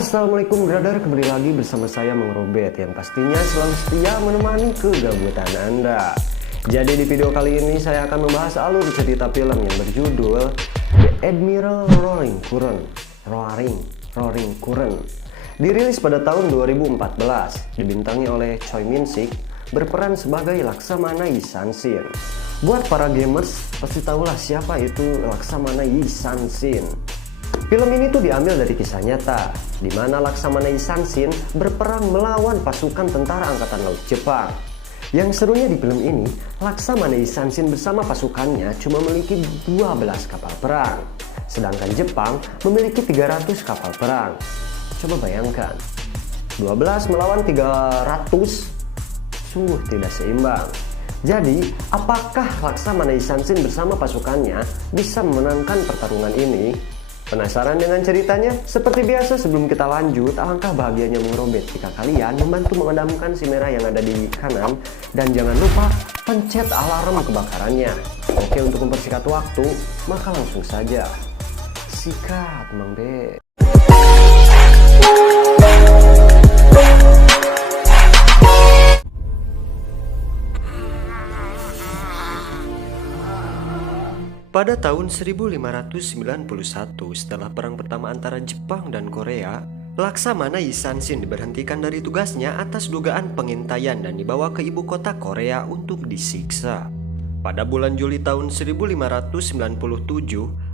Assalamualaikum brother, kembali lagi bersama saya Mang Robert yang pastinya selalu setia menemani kegabutan Anda. Jadi di video kali ini saya akan membahas alur cerita film yang berjudul The Admiral Roaring Current. Dirilis pada tahun 2014, dibintangi oleh Choi Min-sik, berperan sebagai Laksamana Yi San-shin. Buat para gamers, pasti tahulah siapa itu Laksamana Yi San-shin. Film ini tuh diambil dari kisah nyata, di mana Laksamana Yi San-shin berperang melawan pasukan tentara angkatan laut Jepang. Yang serunya di film ini, Laksamana Yi San-shin bersama pasukannya cuma memiliki 12 kapal perang, sedangkan Jepang memiliki 300 kapal perang. Coba bayangkan, 12 melawan 300, sungguh tidak seimbang. Jadi, apakah Laksamana Yi San-shin bersama pasukannya bisa memenangkan pertarungan ini? Penasaran dengan ceritanya? Seperti biasa sebelum kita lanjut, alangkah bahagianya Mang Robert jika kalian membantu memadamkan si merah yang ada di kanan, dan jangan lupa pencet alarm kebakarannya. Oke, untuk mempersingkat waktu, maka langsung saja sikat Mang B. Pada tahun 1591, setelah perang pertama antara Jepang dan Korea, Laksamana Yi San-shin diberhentikan dari tugasnya atas dugaan pengintaian dan dibawa ke ibu kota Korea untuk disiksa. Pada bulan Juli tahun 1597,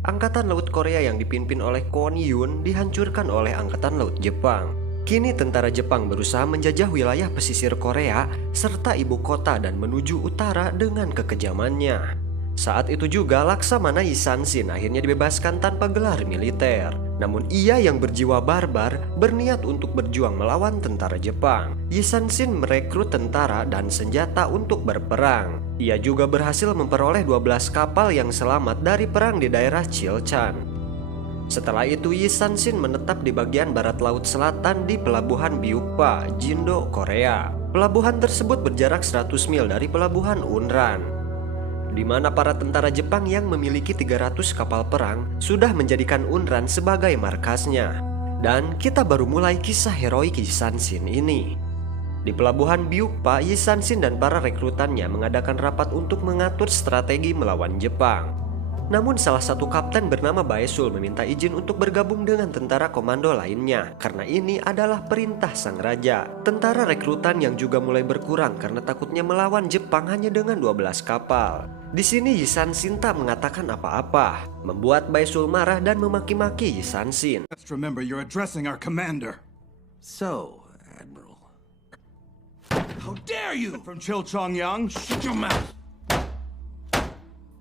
Angkatan Laut Korea yang dipimpin oleh Kwon Yun dihancurkan oleh Angkatan Laut Jepang. Kini tentara Jepang berusaha menjajah wilayah pesisir Korea serta ibu kota dan menuju utara dengan kekejamannya. Saat itu juga Laksamana Yi San-shin akhirnya dibebaskan tanpa gelar militer. Namun ia yang berjiwa barbar berniat untuk berjuang melawan tentara Jepang. Yi San-shin merekrut tentara dan senjata untuk berperang. Ia juga berhasil memperoleh 12 kapal yang selamat dari perang di daerah Chilchan. Setelah itu Yi San-shin menetap di bagian barat laut selatan di pelabuhan Byukpa, Jindo, Korea. Pelabuhan tersebut berjarak 100 mil dari pelabuhan Unran, di mana para tentara Jepang yang memiliki 300 kapal perang sudah menjadikan Unran sebagai markasnya. Dan kita baru mulai kisah heroik Yi San-shin ini. Di pelabuhan Byukpa, Yi San-shin dan para rekrutannya mengadakan rapat untuk mengatur strategi melawan Jepang. Namun salah satu kapten bernama Baesul meminta izin untuk bergabung dengan tentara komando lainnya, karena ini adalah perintah sang raja. Tentara rekrutan yang juga mulai berkurang karena takutnya melawan Jepang hanya dengan 12 kapal. Di sini Yi San-shin tak mengatakan apa-apa, membuat Baesul marah dan memaki-maki Yi San-shin. Just remember you're addressing our commander. So, Admiral. How dare you! From Chilchongyang, shut your mouth!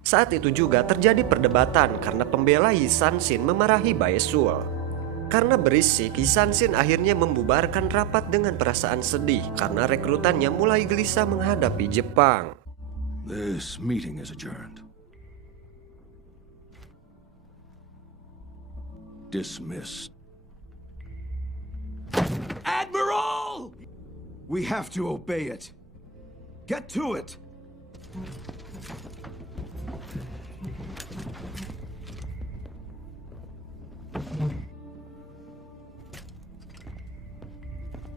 Saat itu juga terjadi perdebatan karena pembela Yi San-shin memarahi Baesul. Karena berisik, Yi San-shin akhirnya membubarkan rapat dengan perasaan sedih karena rekrutannya mulai gelisah menghadapi Jepang. This meeting is adjourned. Dismissed. Admiral! We have to obey it. Get to it!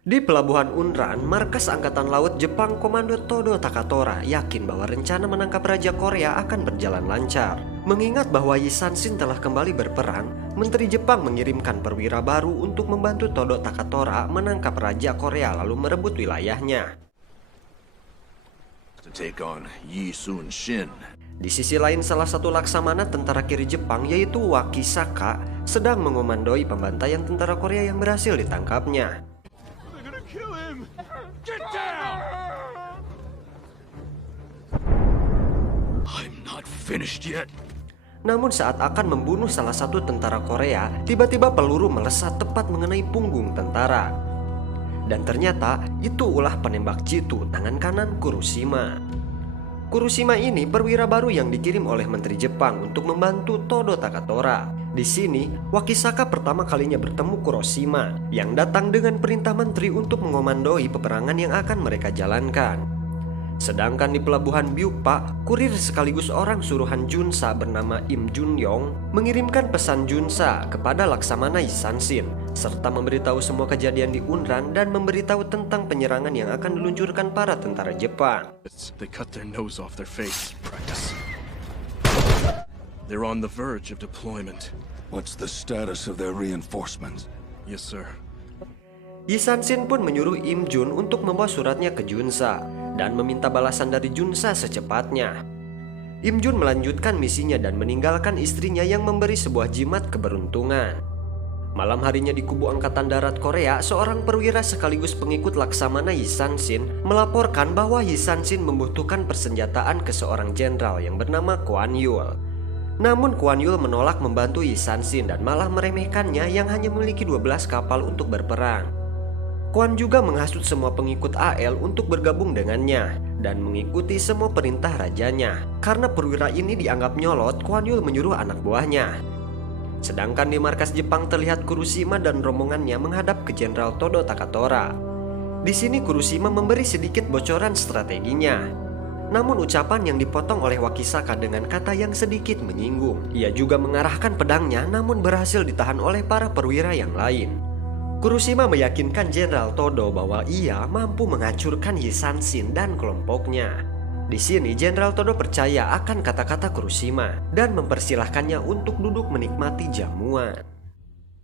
Di pelabuhan Unran, markas Angkatan Laut Jepang Komando Todo Takatora yakin bahwa rencana menangkap Raja Korea akan berjalan lancar. Mengingat bahwa Yi San-shin telah kembali berperang, Menteri Jepang mengirimkan perwira baru untuk membantu Todo Takatora menangkap Raja Korea lalu merebut wilayahnya. To take on Yi Sun-shin. Di sisi lain, salah satu laksamana tentara kiri Jepang yaitu Wakisaka sedang mengomandoi pembantaian tentara Korea yang berhasil ditangkapnya. Get down! I'm not finished yet. Namun saat akan membunuh salah satu tentara Korea, tiba-tiba peluru melesat tepat mengenai punggung tentara. Dan ternyata itu ulah penembak jitu tangan kanan Kuroshima. Kuroshima ini perwira baru yang dikirim oleh Menteri Jepang untuk membantu Todo Takatora. Di sini, Wakisaka pertama kalinya bertemu Kuroshima yang datang dengan perintah menteri untuk mengomandoi peperangan yang akan mereka jalankan. Sedangkan di pelabuhan Byukpa, kurir sekaligus orang suruhan Junsa bernama Im Junyong mengirimkan pesan Junsa kepada Laksamana Yisanshin serta memberitahu semua kejadian di Unran dan memberitahu tentang penyerangan yang akan diluncurkan para tentara Jepang. They cut their nose off their face in practice. They're on the verge of deployment. What's the status of their reinforcements? Yes, sir. Yisanshin pun menyuruh Im Jun untuk membawa suratnya ke Junsa dan meminta balasan dari Junsa secepatnya. Im Jun melanjutkan misinya dan meninggalkan istrinya yang memberi sebuah jimat keberuntungan. Malam harinya di kubu Angkatan Darat Korea, seorang perwira sekaligus pengikut Laksamana Yisanshin melaporkan bahwa Yisanshin membutuhkan persenjataan ke seorang jenderal yang bernama Kwan Yul. Namun Kwan Yul menolak membantu Yisanshin dan malah meremehkannya yang hanya memiliki 12 kapal untuk berperang. Kwan juga menghasut semua pengikut AL untuk bergabung dengannya dan mengikuti semua perintah rajanya. Karena perwira ini dianggap nyolot, Kwan Yul menyuruh anak buahnya. Sedangkan di markas Jepang terlihat Kuroshima dan rombongannya menghadap ke Jenderal Todo Takatora. Di sini Kuroshima memberi sedikit bocoran strateginya. Namun ucapan yang dipotong oleh Wakisaka dengan kata yang sedikit menyinggung. Ia juga mengarahkan pedangnya namun berhasil ditahan oleh para perwira yang lain. Kuroshima meyakinkan Jenderal Todo bahwa ia mampu menghancurkan Yisanshin dan kelompoknya. Di sini Jenderal Todo percaya akan kata-kata Kuroshima dan mempersilahkannya untuk duduk menikmati jamuan.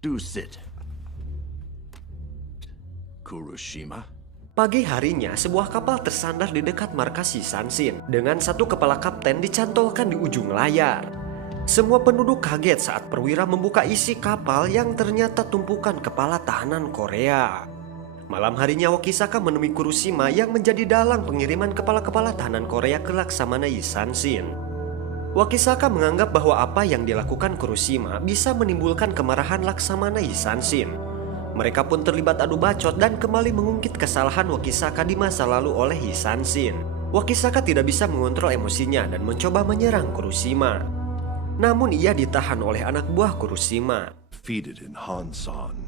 Do sit. Kuroshima? Pagi harinya, sebuah kapal tersandar di dekat markas Yisanshin dengan satu kepala kapten dicantolkan di ujung layar. Semua penduduk kaget saat perwira membuka isi kapal yang ternyata tumpukan kepala tahanan Korea. Malam harinya Wakisaka menemui Kuroshima yang menjadi dalang pengiriman kepala-kepala tahanan Korea ke Laksamana Yisanshin. Wakisaka menganggap bahwa apa yang dilakukan Kuroshima bisa menimbulkan kemarahan Laksamana Yisanshin. Mereka pun terlibat adu bacot dan kembali mengungkit kesalahan Wakisaka di masa lalu oleh Yisanshin. Wakisaka tidak bisa mengontrol emosinya dan mencoba menyerang Kuroshima. Namun ia ditahan oleh anak buah Kuroshima. Defeated in Hansan.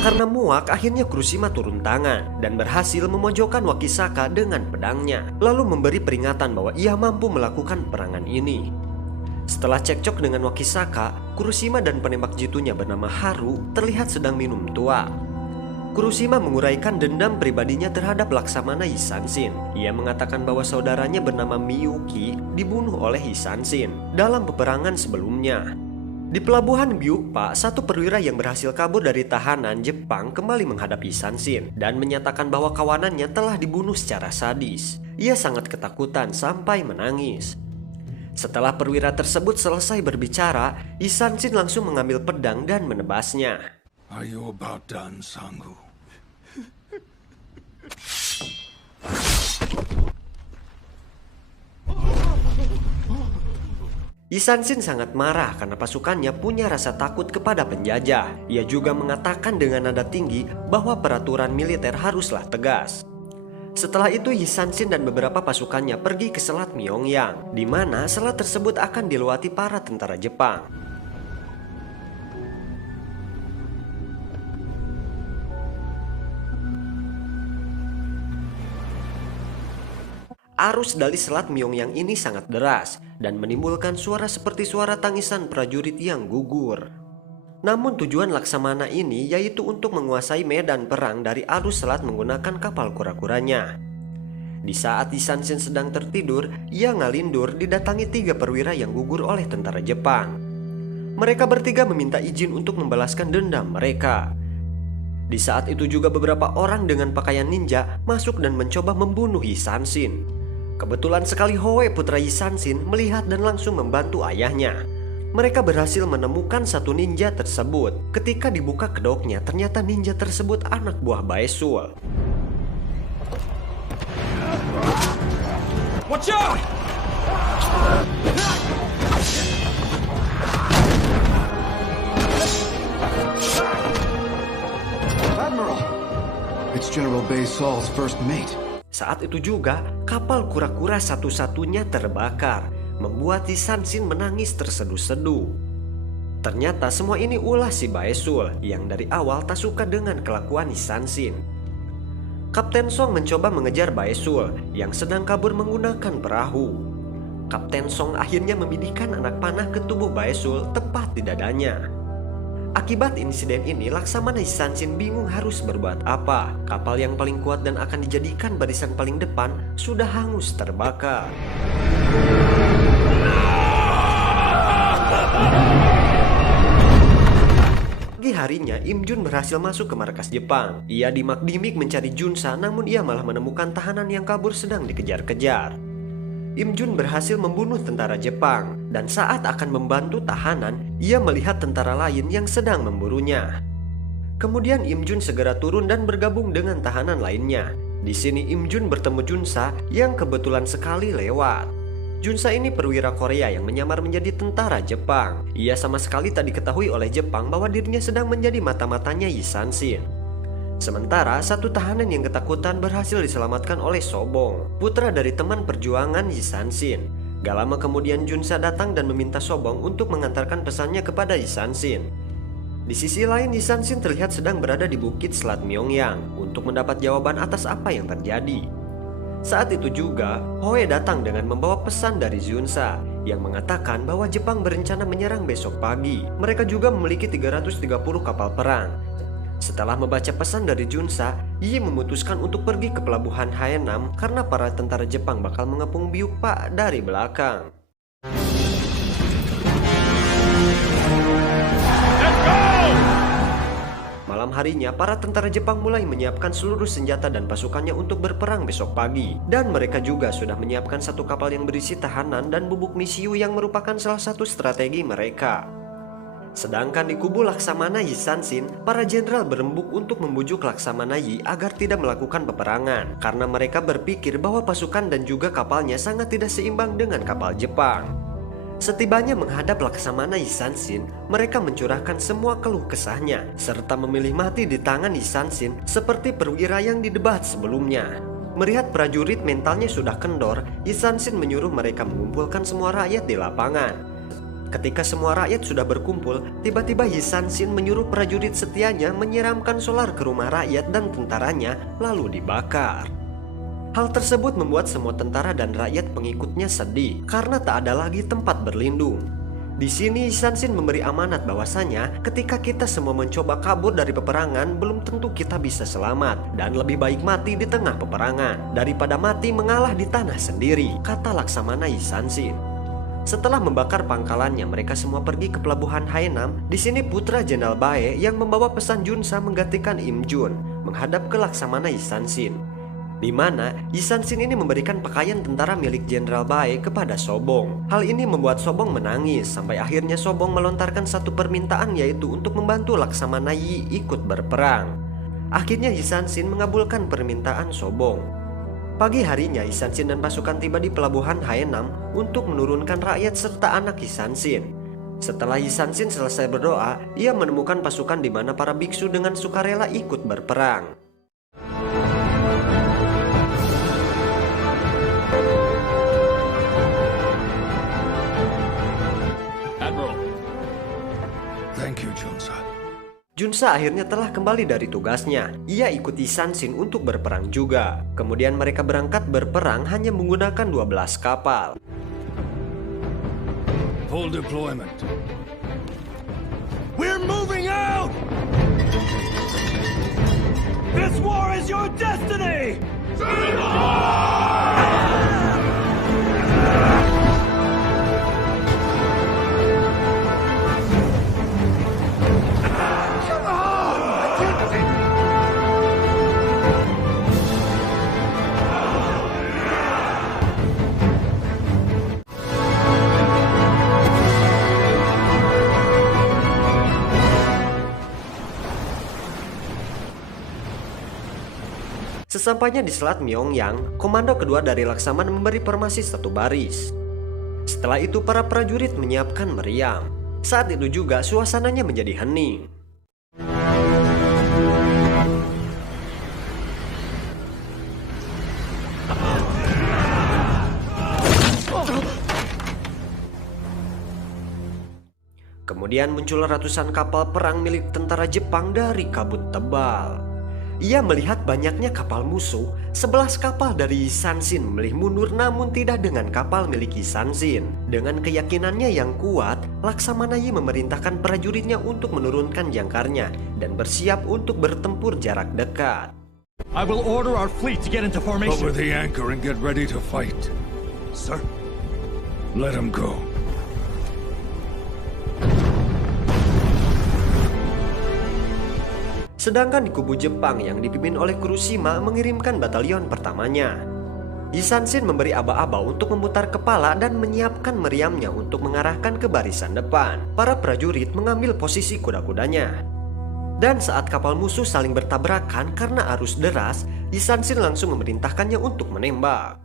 Karena muak, akhirnya Kuroshima turun tangan dan berhasil memojokkan Wakisaka dengan pedangnya, lalu memberi peringatan bahwa ia mampu melakukan perangan ini. Setelah cekcok dengan Wakisaka, Kuroshima dan penembak jitunya bernama Haru terlihat sedang minum tua. Kuroshima menguraikan dendam pribadinya terhadap Laksamana Yisanshin. Ia mengatakan bahwa saudaranya bernama Miyuki dibunuh oleh Yisanshin dalam peperangan sebelumnya. Di pelabuhan Byukpa, satu perwira yang berhasil kabur dari tahanan Jepang kembali menghadap Yisanshin dan menyatakan bahwa kawanannya telah dibunuh secara sadis. Ia sangat ketakutan sampai menangis. Setelah perwira tersebut selesai berbicara, Yisanshin langsung mengambil pedang dan menebasnya. Are you about done, Sangu? Yisanshin sangat marah karena pasukannya punya rasa takut kepada penjajah. Ia juga mengatakan dengan nada tinggi bahwa peraturan militer haruslah tegas. Setelah itu Yisanshin dan beberapa pasukannya pergi ke Selat Myeongyang, di mana selat tersebut akan dilewati para tentara Jepang. Arus dari Selat Myeongyang ini sangat deras dan menimbulkan suara seperti suara tangisan prajurit yang gugur. Namun tujuan Laksamana ini yaitu untuk menguasai medan perang dari arus selat menggunakan kapal kura-kuranya. Di saat Yisanshin sedang tertidur, ia ngalindur didatangi 3 perwira yang gugur oleh tentara Jepang. Mereka bertiga meminta izin untuk membalaskan dendam mereka. Di saat itu juga beberapa orang dengan pakaian ninja masuk dan mencoba membunuh Yisanshin. Kebetulan sekali Hoe putra Yisanshin melihat dan langsung membantu ayahnya. Mereka berhasil menemukan satu ninja tersebut. Ketika dibuka kedoknya, ternyata ninja tersebut anak buah Baesul. Watch out! Admiral! It's General Baesol's first mate. Saat itu juga, kapal kura-kura satu-satunya terbakar, membuat Yi Sansin menangis terseduh-seduh. Ternyata semua ini ulah si Baesul yang dari awal tak suka dengan kelakuan Yi Sansin. Kapten Song mencoba mengejar Baesul yang sedang kabur menggunakan perahu. Kapten Song akhirnya membidikan anak panah ke tubuh Baesul tepat di dadanya. Akibat insiden ini, Laksamana Yi Sansin bingung harus berbuat apa. Kapal yang paling kuat dan akan dijadikan barisan paling depan sudah hangus terbakar. Pagi harinya, Im Jun berhasil masuk ke markas Jepang. Ia dimak-dimik mencari Junsa, namun ia malah menemukan tahanan yang kabur sedang dikejar-kejar. Im Jun berhasil membunuh tentara Jepang, dan saat akan membantu tahanan, ia melihat tentara lain yang sedang memburunya. Kemudian Im Jun segera turun dan bergabung dengan tahanan lainnya. Di sini Im Jun bertemu Junsa yang kebetulan sekali lewat. Junsa ini perwira Korea yang menyamar menjadi tentara Jepang. Ia sama sekali tak diketahui oleh Jepang bahwa dirinya sedang menjadi mata-matanya Yi Sansin. Sementara satu tahanan yang ketakutan berhasil diselamatkan oleh Sobong, putra dari teman perjuangan Yi Sansin. Gak lama kemudian Junsa datang dan meminta Sobong untuk mengantarkan pesannya kepada Yi Sansin. Di sisi lain, Yi Sansin terlihat sedang berada di bukit Selat Myeongyang untuk mendapat jawaban atas apa yang terjadi. Saat itu juga, Hoe datang dengan membawa pesan dari Junsa yang mengatakan bahwa Jepang berencana menyerang besok pagi. Mereka juga memiliki 330 kapal perang. Setelah membaca pesan dari Junsa, Yi memutuskan untuk pergi ke pelabuhan Haenam karena para tentara Jepang bakal mengepung Byukpa dari belakang. Malam harinya, para tentara Jepang mulai menyiapkan seluruh senjata dan pasukannya untuk berperang besok pagi. Dan mereka juga sudah menyiapkan satu kapal yang berisi tahanan dan bubuk misiu yang merupakan salah satu strategi mereka. Sedangkan di kubu Laksamana Yi Sansin, para jenderal berembuk untuk membujuk Laksamana Yi agar tidak melakukan peperangan. Karena mereka berpikir bahwa pasukan dan juga kapalnya sangat tidak seimbang dengan kapal Jepang. Setibanya menghadap Laksamana Yi Sansin, mereka mencurahkan semua keluh kesahnya, serta memilih mati di tangan Yi Sansin seperti perwira yang didebat sebelumnya. Melihat prajurit mentalnya sudah kendor, Yi Sansin menyuruh mereka mengumpulkan semua rakyat di lapangan. Ketika semua rakyat sudah berkumpul, tiba-tiba Yi Sansin menyuruh prajurit setianya menyiramkan solar ke rumah rakyat dan tentaranya, lalu dibakar. Hal tersebut membuat semua tentara dan rakyat pengikutnya sedih karena tak ada lagi tempat berlindung. Di sini Yi Sansin memberi amanat bahwasanya ketika kita semua mencoba kabur dari peperangan, belum tentu kita bisa selamat dan lebih baik mati di tengah peperangan daripada mati mengalah di tanah sendiri, kata Laksamana Yi Sansin. Setelah membakar pangkalannya, mereka semua pergi ke pelabuhan Haenam. Di sini putra Jenderal Bae yang membawa pesan Junsa menggantikan Im Jun menghadap ke Laksamana Yi Sansin. Di mana Yi Sansin ini memberikan pakaian tentara milik Jenderal Bae kepada Sobong. Hal ini membuat Sobong menangis sampai akhirnya Sobong melontarkan satu permintaan, yaitu untuk membantu Laksamana Yi ikut berperang. Akhirnya Yi Sansin mengabulkan permintaan Sobong. Pagi harinya Yi Sansin dan pasukan tiba di pelabuhan Haenam untuk menurunkan rakyat serta anak Yi Sansin. Setelah Yi Sansin selesai berdoa, ia menemukan pasukan di mana para biksu dengan sukarela ikut berperang. Thank you, Junsa. Junsa akhirnya telah kembali dari tugasnya. Ia ikuti Sansin untuk berperang juga. Kemudian mereka berangkat berperang hanya menggunakan 12 kapal. Full deployment. We're moving out! This war is your destiny! Sesampainya di Selat Myeongyang, komando kedua dari Laksamana memberi formasi satu baris. Setelah itu para prajurit menyiapkan meriam. Saat itu juga suasananya menjadi hening. Kemudian muncul ratusan kapal perang milik tentara Jepang dari kabut tebal. Ia melihat banyaknya kapal musuh. 11 kapal dari Hisanshin memilih mundur, namun tidak dengan kapal milik Hisanshin. Dengan keyakinannya yang kuat, Laksamana Yi memerintahkan prajuritnya untuk menurunkan jangkarnya dan bersiap untuk bertempur jarak dekat. I will order our fleet to get into Lower formation. the anchor and get ready to fight. Sir? Let him go. Sedangkan di kubu Jepang yang dipimpin oleh Kuroshima mengirimkan batalion pertamanya. Hisanshin memberi aba-aba untuk memutar kepala dan menyiapkan meriamnya untuk mengarahkan ke barisan depan. Para prajurit mengambil posisi kuda-kudanya. Dan saat kapal musuh saling bertabrakan karena arus deras, Hisanshin langsung memerintahkannya untuk menembak.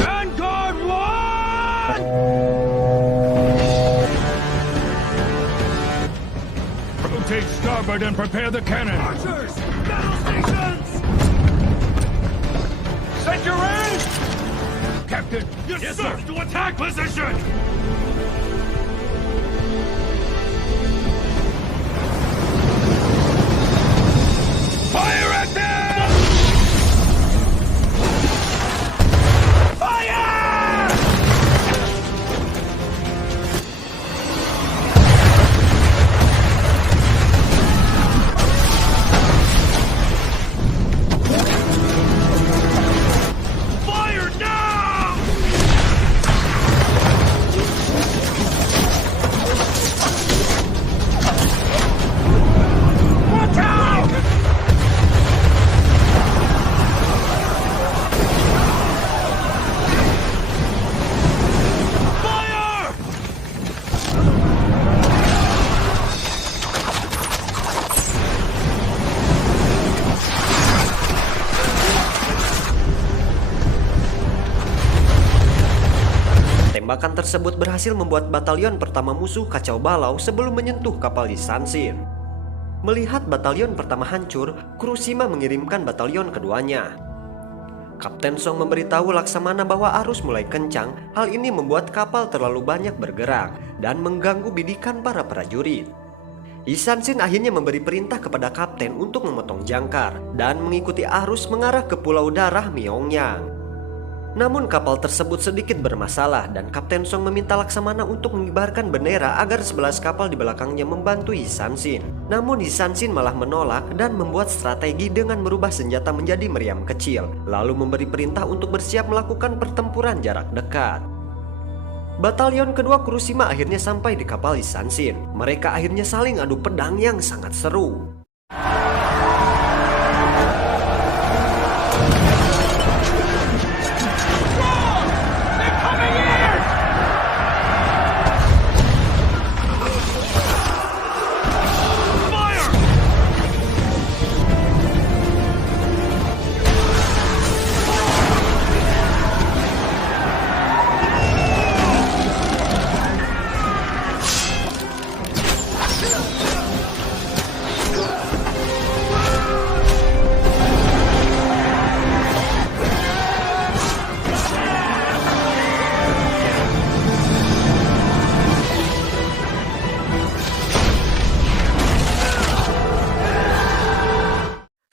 Vanguard 1! Rotate starboard and prepare the cannon. Archers! Battle stations! Set your aim! Captain, Yes, sir! To attack position! fire at them! Fire! Fire now! Watch out! Fire! Tembakan tersebut berhasil membuat batalion pertama musuh kacau balau sebelum menyentuh kapal Hisanshin. Melihat batalion pertama hancur, Kuroshima mengirimkan batalion keduanya. Kapten Song memberitahu Laksamana bahwa arus mulai kencang. Hal ini membuat kapal terlalu banyak bergerak dan mengganggu bidikan para prajurit. Hisanshin akhirnya memberi perintah kepada kapten untuk memotong jangkar dan mengikuti arus mengarah ke Pulau Darah Myeongyang. Namun kapal tersebut sedikit bermasalah dan Kapten Song meminta Laksamana untuk mengibarkan bendera agar 11 kapal di belakangnya membantu Hisanshin. Namun Hisanshin malah menolak dan membuat strategi dengan merubah senjata menjadi meriam kecil, lalu memberi perintah untuk bersiap melakukan pertempuran jarak dekat. Batalion kedua Kuroshima akhirnya sampai di kapal Hisanshin. Mereka akhirnya saling adu pedang yang sangat seru.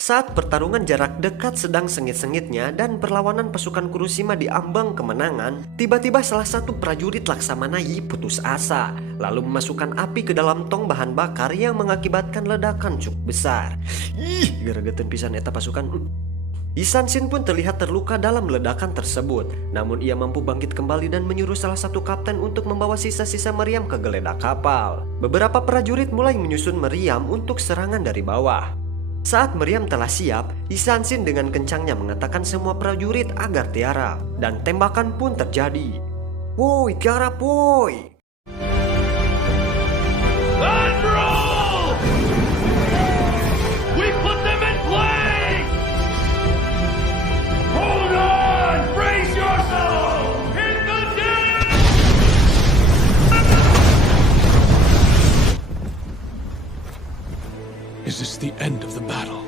Saat pertarungan jarak dekat sedang sengit-sengitnya dan perlawanan pasukan Kuroshima di ambang kemenangan, tiba-tiba salah satu prajurit Laksamana Yi putus asa, lalu memasukkan api ke dalam tong bahan bakar yang mengakibatkan ledakan cukup besar. Gara-gara pisan eta pasukan. Hisanshin pun terlihat terluka dalam ledakan tersebut, namun ia mampu bangkit kembali dan menyuruh salah satu kapten untuk membawa sisa-sisa meriam ke geledak kapal. Beberapa prajurit mulai menyusun meriam untuk serangan dari bawah. Saat meriam telah siap, Hisanshin dengan kencangnya mengatakan semua prajurit agar tiarap, dan tembakan pun terjadi. Woi, tiarap woi! Admiral! We put them in place! Hold on! Brace yourself! Hit the deck! Is this the end of the battle?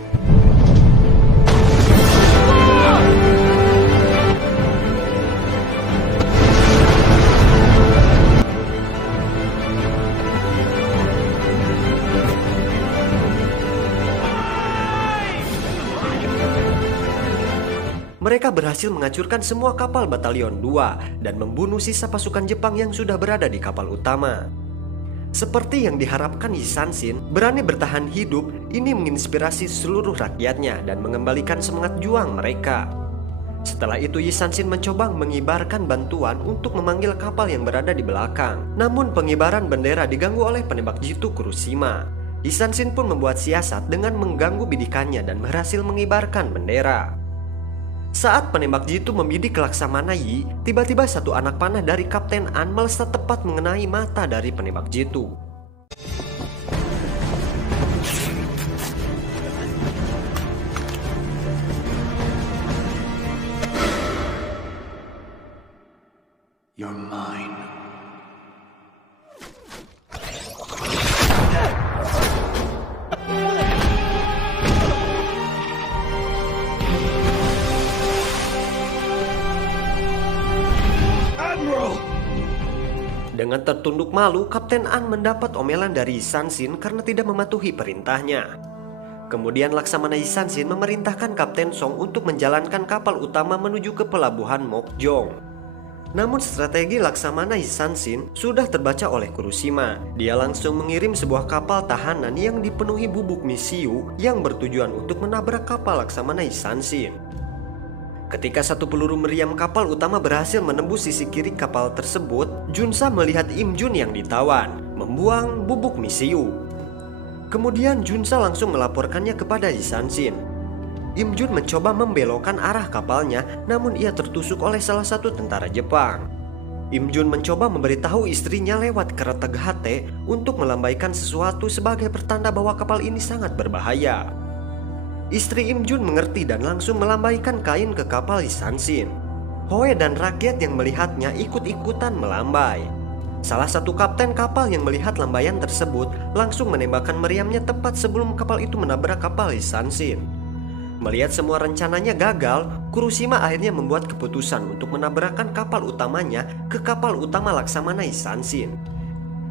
mereka berhasil menghancurkan semua kapal Batalion 2 dan membunuh sisa pasukan Jepang yang sudah berada di kapal utama. Seperti yang diharapkan Yi Sansin, berani bertahan hidup ini menginspirasi seluruh rakyatnya dan mengembalikan semangat juang mereka. Setelah itu Yi Sansin mencoba mengibarkan bantuan untuk memanggil kapal yang berada di belakang. Namun pengibaran bendera diganggu oleh penembak jitu Kuroshima. Yi Sansin pun membuat siasat dengan mengganggu bidikannya dan berhasil mengibarkan bendera. Saat penembak jitu membidik Laksamana Yi, tiba-tiba satu anak panah dari Kapten An melesat tepat mengenai mata dari penembak jitu. You're mine. Dengan tertunduk malu, Kapten An mendapat omelan dari Yi Sansin karena tidak mematuhi perintahnya. Kemudian Laksamana Yi Sansin memerintahkan Kapten Song untuk menjalankan kapal utama menuju ke pelabuhan Mokjong. Namun strategi Laksamana Yi Sansin sudah terbaca oleh Kuroshima. Dia langsung mengirim sebuah kapal tahanan yang dipenuhi bubuk misiu yang bertujuan untuk menabrak kapal Laksamana Yi Sansin. Ketika satu peluru meriam kapal utama berhasil menembus sisi kiri kapal tersebut, Junsa melihat Im Jun yang ditawan membuang bubuk misiu. Kemudian Junsa langsung melaporkannya kepada Yi Sansin. Im Jun mencoba membelokkan arah kapalnya, namun ia tertusuk oleh salah satu tentara Jepang. Im Jun mencoba memberitahu istrinya lewat kereteg HT untuk melambaikan sesuatu sebagai pertanda bahwa kapal ini sangat berbahaya. Istri Im Jun mengerti dan langsung melambaikan kain ke kapal Yi Sansin. Hoe dan rakyat yang melihatnya ikut-ikutan melambai. Salah satu kapten kapal yang melihat lambaian tersebut langsung menembakkan meriamnya tepat sebelum kapal itu menabrak kapal Yi Sansin. Melihat semua rencananya gagal, Kuroshima akhirnya membuat keputusan untuk menabrakkan kapal utamanya ke kapal utama Laksamana Yi Sansin.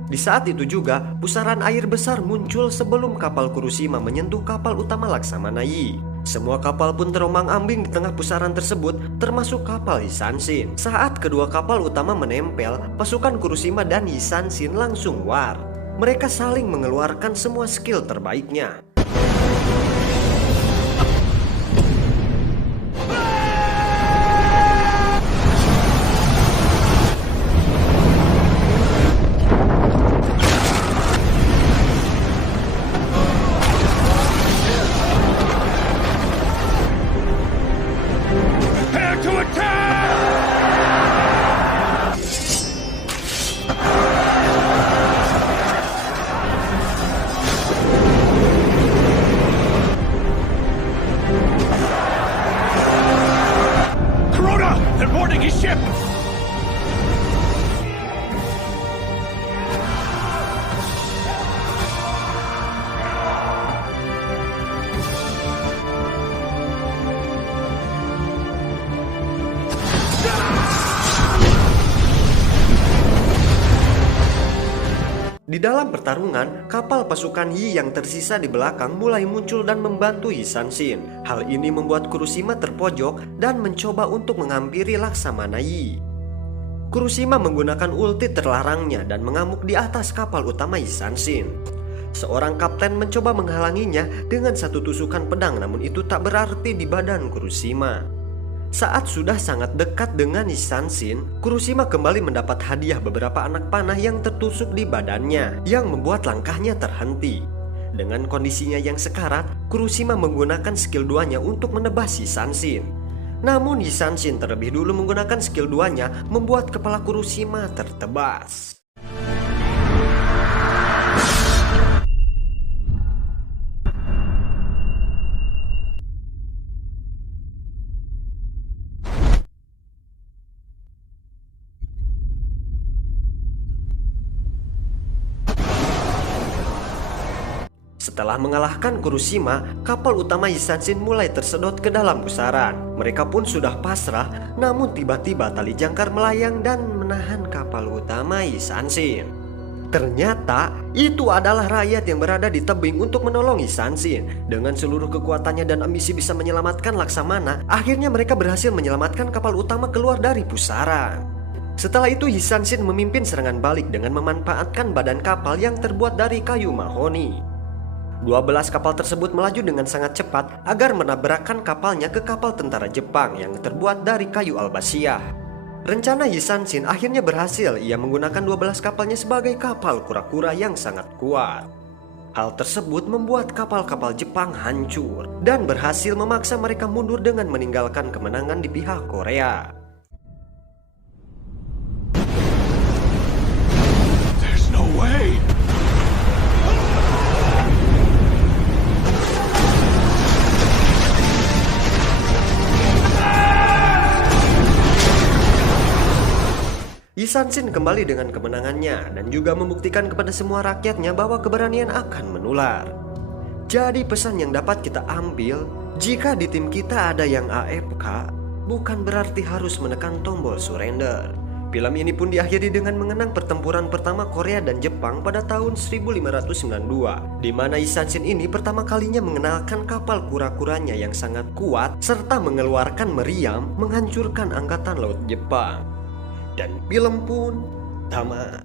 Di saat itu juga, pusaran air besar muncul sebelum kapal Kuroshima menyentuh kapal utama Laksamana Yi. Semua kapal pun terombang-ambing di tengah pusaran tersebut, termasuk kapal Yi Sansin. Saat kedua kapal utama menempel, pasukan Kuroshima dan Yi Sansin langsung war. Mereka saling mengeluarkan semua skill terbaiknya. Di dalam pertarungan, kapal pasukan Yi yang tersisa di belakang mulai muncul dan membantu Yi Sansin. Hal ini membuat Kuroshima terpojok dan mencoba untuk menghampiri Laksamana Yi. Kuroshima menggunakan ulti terlarangnya dan mengamuk di atas kapal utama Yi Sansin. Seorang kapten mencoba menghalanginya dengan satu tusukan pedang, namun itu tak berarti di badan Kuroshima. Saat sudah sangat dekat dengan Yi Sansin, Kuroshima kembali mendapat hadiah beberapa anak panah yang tertusuk di badannya, yang membuat langkahnya terhenti. Dengan kondisinya yang sekarat, Kuroshima menggunakan skill 2-nya untuk menebas Yi Sansin. Namun Yi Sansin terlebih dulu menggunakan skill 2-nya membuat kepala Kuroshima tertebas. Setelah mengalahkan Kuroshima, kapal utama Yi Sansin mulai tersedot ke dalam pusaran. Mereka pun sudah pasrah, namun tiba-tiba tali jangkar melayang dan menahan kapal utama Yi Sansin. Ternyata itu adalah rakyat yang berada di tebing untuk menolong Hisanshin. Dengan seluruh kekuatannya dan ambisi bisa menyelamatkan Laksamana, akhirnya mereka berhasil menyelamatkan kapal utama keluar dari pusaran. Setelah itu Hisanshin memimpin serangan balik dengan memanfaatkan badan kapal yang terbuat dari kayu mahoni. 12 kapal tersebut melaju dengan sangat cepat agar menabrakkan kapalnya ke kapal tentara Jepang yang terbuat dari kayu albasiah. Rencana Hisanshin akhirnya berhasil. Ia menggunakan 12 kapalnya sebagai kapal kura-kura yang sangat kuat. Hal tersebut membuat kapal-kapal Jepang hancur dan berhasil memaksa mereka mundur dengan meninggalkan kemenangan di pihak Korea. There's no way! Hisanshin kembali dengan kemenangannya dan juga membuktikan kepada semua rakyatnya bahwa keberanian akan menular. Jadi pesan yang dapat kita ambil, jika di tim kita ada yang AFK, bukan berarti harus menekan tombol surrender. Film ini pun diakhiri dengan mengenang pertempuran pertama Korea dan Jepang pada tahun 1592, di mana Hisanshin ini pertama kalinya mengenalkan kapal kura-kuranya yang sangat kuat serta mengeluarkan meriam menghancurkan angkatan laut Jepang. Dan film pun tamat.